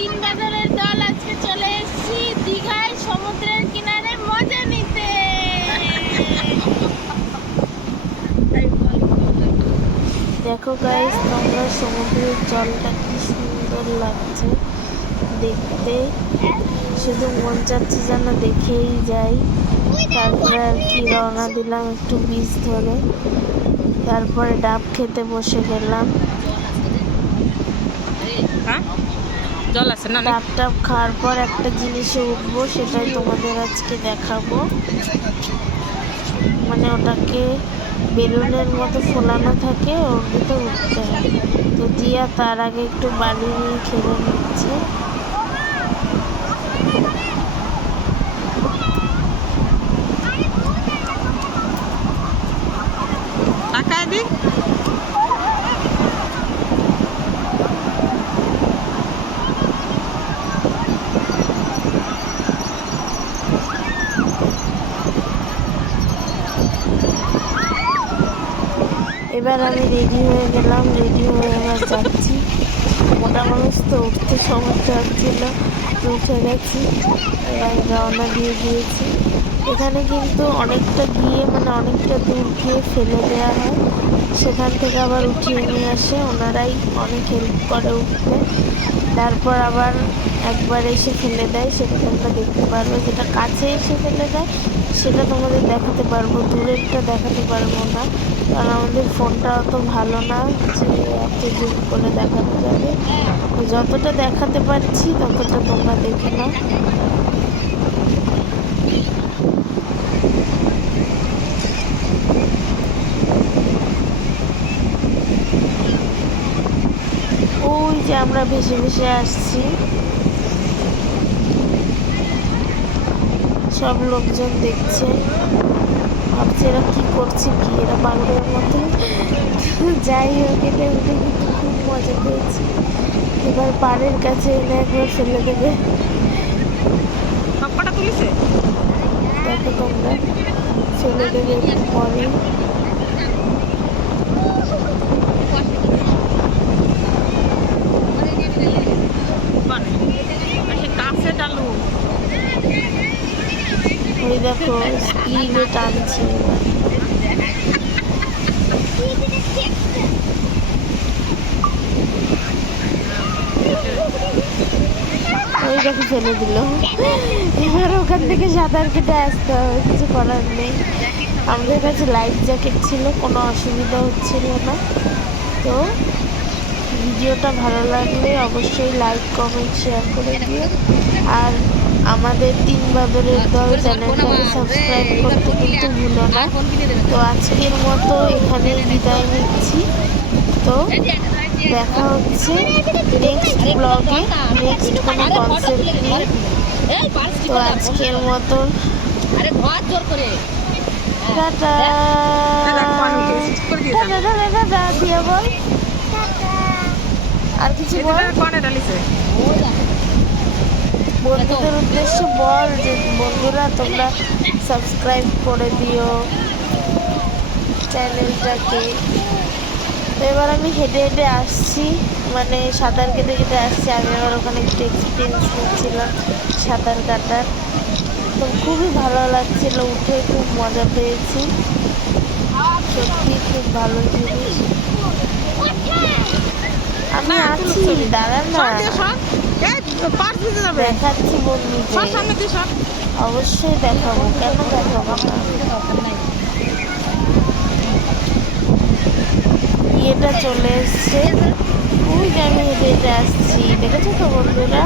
তিন বাজারের দল আজকে চলে এসেছি দীঘায় সমুদ্রের কিনারে মজা নিতে। দেখো গাইস, তোমরা সমুদ্রের জলটা কি সুন্দর লাগছে দেখতে, শুধু মন চাচ্ছে যেন দেখেই যাই। তারপরে আর কি রওনা দিলাম একটু বিচ ধরে, তারপরে ডাব খেতে বসে গেলাম। জল আছে না? ডাব টাব খাওয়ার পর একটা জিনিসে উঠবো, সেটাই তোমাদের আজকে দেখাবো। মানে ওটাকে বেলুনের মতো ফোলানো থাকে, ওর ভিতরে উঠতে হয়। তো দিয়া তার আগে একটু বালি নিয়ে খেলে নিচ্ছে। টাকা দিই। এবার আমি রেডি হয়ে গেলাম, রেডি হয়ে এবার যাচ্ছি। মোটা মানুষ তো উঠতে সমস্যা হচ্ছিল, উঠে গেছি। এবার রওনা দিয়ে দিয়েছি। এখানে কিন্তু অনেকটা গিয়ে মানে অনেকটা দূর গিয়ে ফেলে দেওয়া হয়, সেখান থেকে আবার উঠিয়ে নিয়ে আসে ওনারাই, অনেক হেল্প করে উঠতে। তারপর আবার একবার এসে ফেলে দেয়, সেটা তোমরা দেখতে পারবে। যেটা কাছে এসে ফেলে দেয় সেটা তোমাদের দেখাতে পারবো, দূরেরটা দেখাতে পারবো না, কারণ আমাদের ফোনটা অত ভালো না যে এত জুম করে দেখানো যাবে। যতটা দেখাতে পারছি ততটা তোমরা দেখে নাও। ওই যে আমরা ভেসে ভেসে আসছি, সব লোকজন দেখছে, ভাবছে এরা কি করছে, কি এরা পাগলের মতো। যাই হোক, এটা উঠে কিন্তু খুব মজা পেয়েছি। এবার পাড়ের কাছে এনে একবার ফেলে দেবে। সবকটা তুলিছে। দেখো তোমরা, ফেলে দেবে একটু পরে। কাছে ডালু। ওই দেখো স্পিডে টানছে। ওই দেখো ফেলে দিল। এবার ওখান থেকে সাঁতার কেটে আসতে হবে, কিছু করার নেই। আমাদের কাছে লাইফ জ্যাকেট ছিল, কোনো অসুবিধা হচ্ছিল না। তো ভিডিওটা ভালো লাগলে অবশ্যই লাইক, কমেন্ট, শেয়ার করে দিও। আর আমাদের তিন বাদরের দল চ্যানেলটাকে সাবস্ক্রাইব করতে কিন্তু ভুলো না। তো আজকের মতো এখানেই বিদায় নিচ্ছি। তো দেখা হচ্ছে নেক্সট ব্লগে, নেক্সট কোনো কনসেপ্ট নিয়ে। তো আজকের মতন টাটা। টাটা দিয়ে বল, আর কিছু বল বন্ধুদের উদ্দেশ্যে, বল যে বন্ধুরা তোমরা সাবস্ক্রাইব করে দিও চ্যানেলটাকে। তো এবার আমি হেঁটে হেঁটে আসছি, মানে সাঁতার কেটে কেটে আসছি। আমি আবার ওখানে একটু এক্সপিরিয়েন্স নিচ্ছিলাম সাঁতার কাটার। তো খুবই ভালো লাগছিল, উঠে খুব মজা পেয়েছি, সত্যি খুব ভালো জিনিস। আমি আছি, দাঁড়ান না, দেখাচ্ছি বন্ধুকে, অবশ্যই দেখাবো, কেন দেখাবো না। বিয়েটা চলে এসছে, ওই যে আমি হেঁটে হেঁটে আসছি, দেখেছো তো বন্ধুরা।